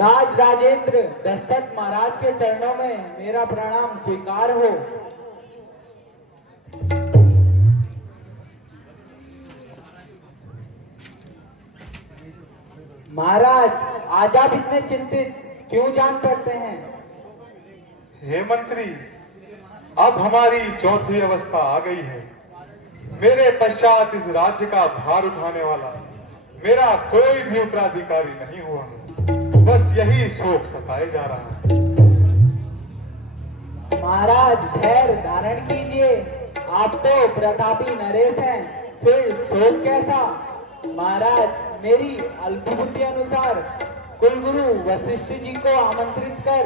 राज राजेंद्र दशरथ महाराज के चरणों में मेरा प्रणाम स्वीकार हो। महाराज, आज आप इतने चिंतित क्यों जान पड़ते हैं? हे मंत्री, अब हमारी चौथी अवस्था आ गई है। मेरे पश्चात इस राज्य का भार उठाने वाला मेरा कोई भी उत्तराधिकारी नहीं हुआ। बस यही शोक सताए जा रहा है। महाराज, धैर्य धारण कीजिए। आप तो प्रतापी नरेश हैं, फिर शोक कैसा? महाराज, मेरी अल्पबुद्धि अनुसार कुलगुरु वशिष्ठ जी को आमंत्रित कर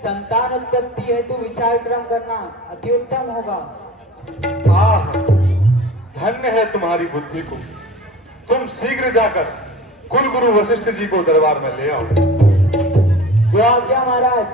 संतान उत्पत्ति हेतु विचार क्रम करना अति उत्तम होगा। आह, धन्य है तुम्हारी बुद्धि को। तुम शीघ्र जाकर कुलगुरु वशिष्ठ जी को दरबार में ले आओ। जो आज्ञा महाराज।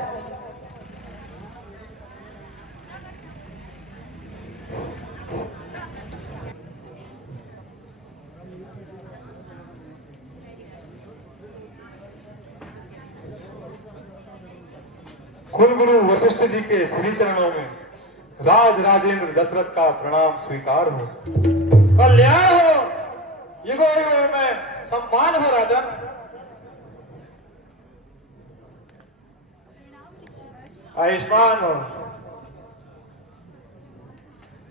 कुलगुरु वशिष्ठ जी के श्री चरणों में राज राजेंद्र दशरथ का प्रणाम स्वीकार हो। कल्याण हो, युगो युगो में सम्मान हो राजन। आयुष्मान हो,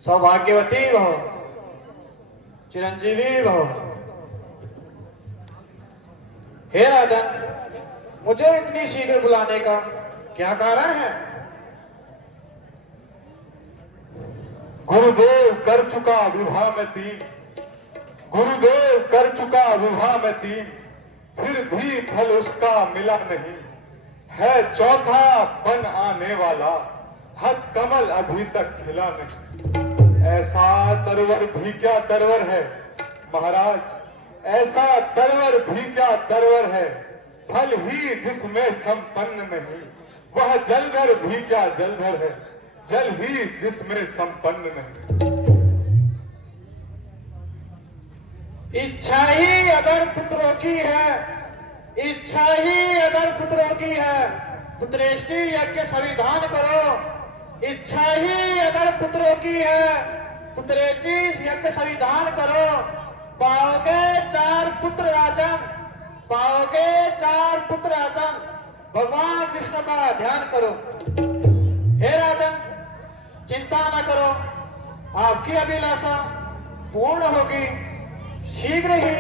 सौभाग्यवती हो, चिरंजीवी हो। हे राजन, मुझे इतनी शीघ्र बुलाने का क्या कारण है? गुरुदेव कर चुका विवाह में 3, गुरुदेव कर चुका विवाह में 3, फिर भी फल उसका मिला नहीं। है चौथा बन आने वाला, हद कमल अभी तक खिला नहीं। ऐसा तरवर भी क्या तरवर है महाराज, ऐसा तरवर भी क्या तरवर है। फल ही जिसमें संपन्न नहीं, वह जलधर भी क्या जलधर है। जल ही जिसमें संपन्न नहीं। इच्छा ही अगर पुत्रों की है, इच्छा ही अगर पुत्रों की है, पुत्रेष्टि यज्ञ संविधान करो। इच्छा ही अगर पुत्रों की है, पुत्रेष्टि यज्ञ संविधान करो। पाओगे 4 पुत्र राजन, पाओगे 4 पुत्र राजन। भगवान कृष्ण का ध्यान करो। हे राजन, चिंता न करो, आपकी अभिलाषा पूर्ण होगी। शीघ्र ही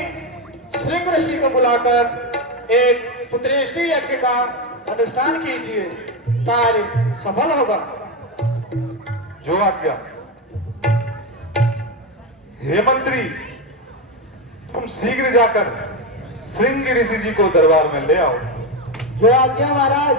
श्रृंग ऋषि को बुलाकर एक पुत्रेष्टि यज्ञ का अनुष्ठान कीजिए, कार्य सफल होगा। जो आज्ञा। हे मंत्री, तुम शीघ्र जाकर श्रृंग ऋषि जी को दरबार में ले आओ। जो आज्ञा महाराज।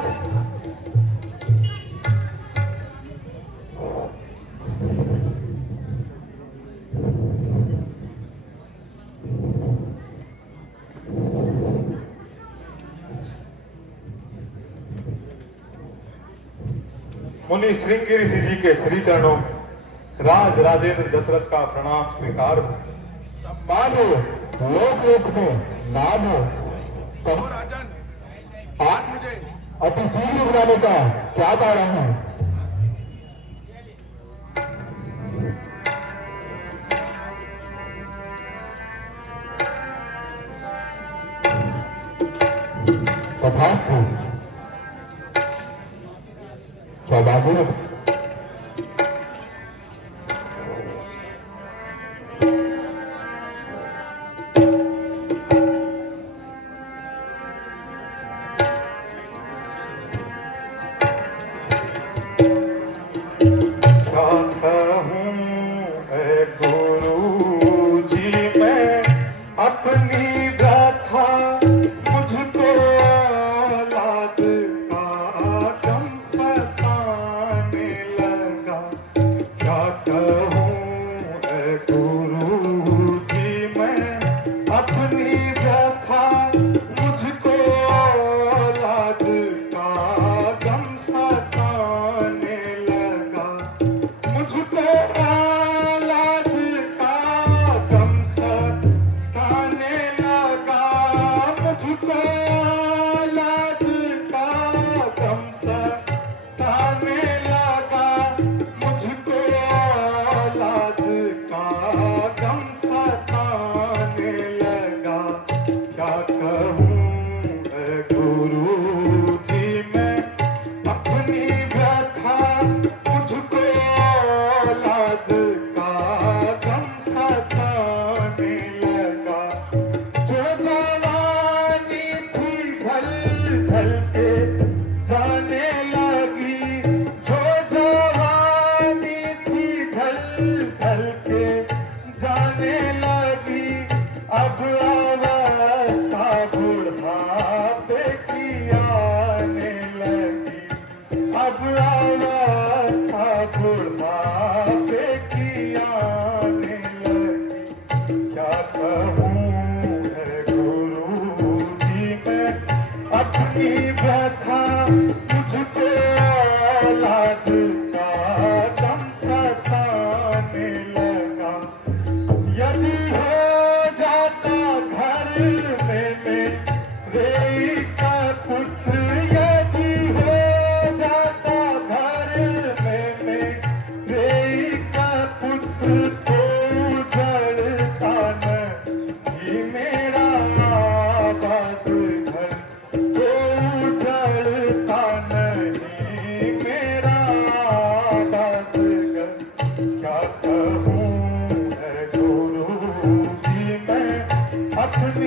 मुनि श्रृंग ऋषि जी के श्री चरणों में राज राजेंद्र दशरथ का प्रणाम स्वीकार हो। सम्मान हो, लोक लोक में नाम हो। राजन, आज मुझे अति शीघ्र बुलाने का क्या कारण है? तथास्तु। सौभाग्य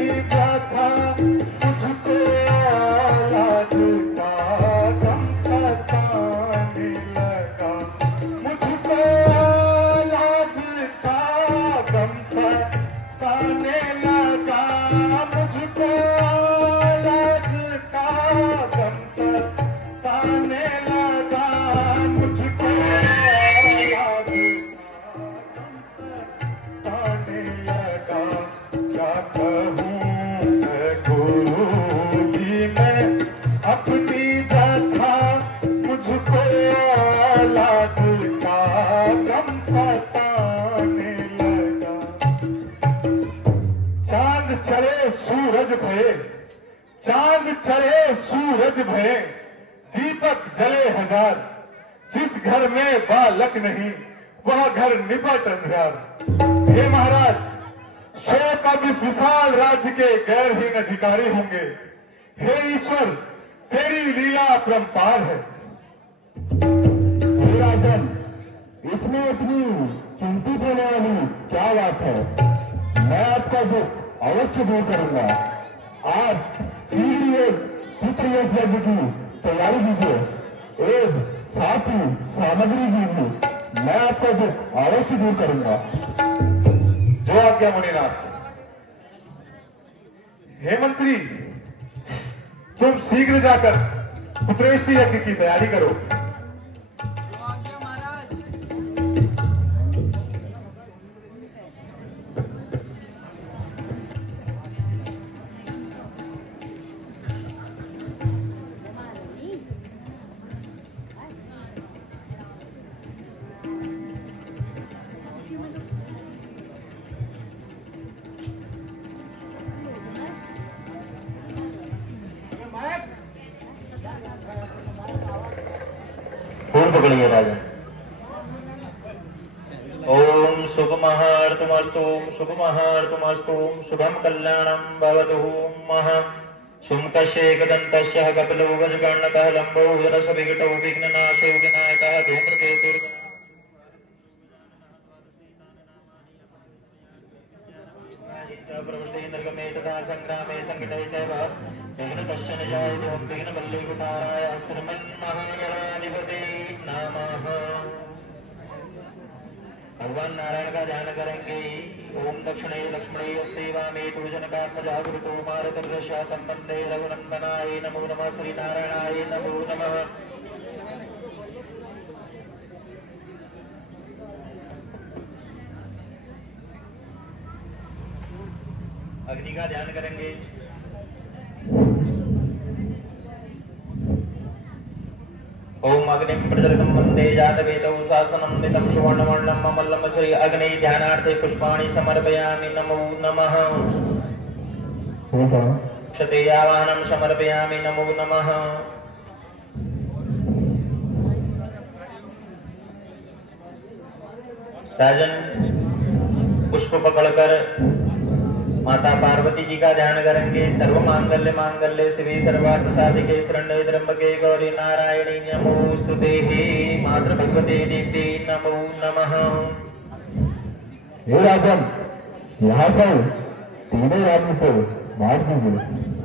व्यथा मुझको औलाद का गम सताने लगा, मुझको औलाद का गम सताने लगा, मुझको औलाद का गम सताने लगा, मुझको औलाद का गम सताने लगा। क्या कहूँ मैं गुरु जी मैं अपनी व्यथा, मुझको औलाद का गम सताने लगा। चांद चढ़े सूरज भये, चांद चढ़े सूरज भये, दीपक जले हजार, जिस घर में बालक नहीं वह घर निपट अंधियार। हे महाराज, शोक अब इस विशाल राज्य के गैरहीन अधिकारी होंगे। हे ईश्वर, तेरी लीला अपरंपार है। हे राजन, इसमें इतनी चिंतित होने वाली क्या बात है? मैं आपका दुख अवश्य दूर करूंगा। आप शीघ्र ही पुत्र यश यज्ञ की तैयारी कीजिए, एक साथ ही सामग्री कीजिए, मैं आपका दुख अवश्य दूर करूंगा। जो आज्ञा मुनिनाथ। हे मंत्री, तुम शीघ्र जाकर पुत्रेष्टि यज्ञ की तैयारी करो। फोन पकड़िए राजा। ओम शुभमहार्तमस्तु, शुभमहार्तमस्तु, शुभम कल्याणम भवतु महा। शुम्कशेकदन्तस्य कपिलो गजकर्णकः लम्बो रसविकटो विघ्ननाशो विनायकः धूम्रकेतुर् प्रवृत्ति निर्गमे तथा संग्रामे संकटे चैव विघ्नकस्य निजायते ओम विघ्नवल्लीकुमाराय श्रीमन्महागणाधिपते नमः। भगवान नारायण का ध्यान करेंगे। ओम दक्षिणे लक्ष्मणे सेवामे तुजनकात्मजा गुरुतो मारुतर्दशा संबंधे रघुनंदनाय नमो नमः। श्री नारायणाय नमो नमः। अग्नि का ध्यान करेंगे। ओम अग्नि प्रज्वलितं वन्दे जातवेदौ शासनं नितं सुवर्णवर्णं ममल्लं श्री अग्नि ध्यानार्थे पुष्पाणि समर्पयामि नमो नमः। क्षतेयावाहनं समर्पयामि नमो नमः। राजन पुष्प पकड़कर माता पार्वती जी का ध्यान करेंगे। सर्व मांगल्य मांगल्य शिवे सर्वार्थ साधिके शरण्ये त्र्यंबके गौरी नारायणी नमोस्तुते। मातृ भगवते देवी नमो नमः। हे राजन, यहाँ पर तीनों राज्य को बांट दीजिए।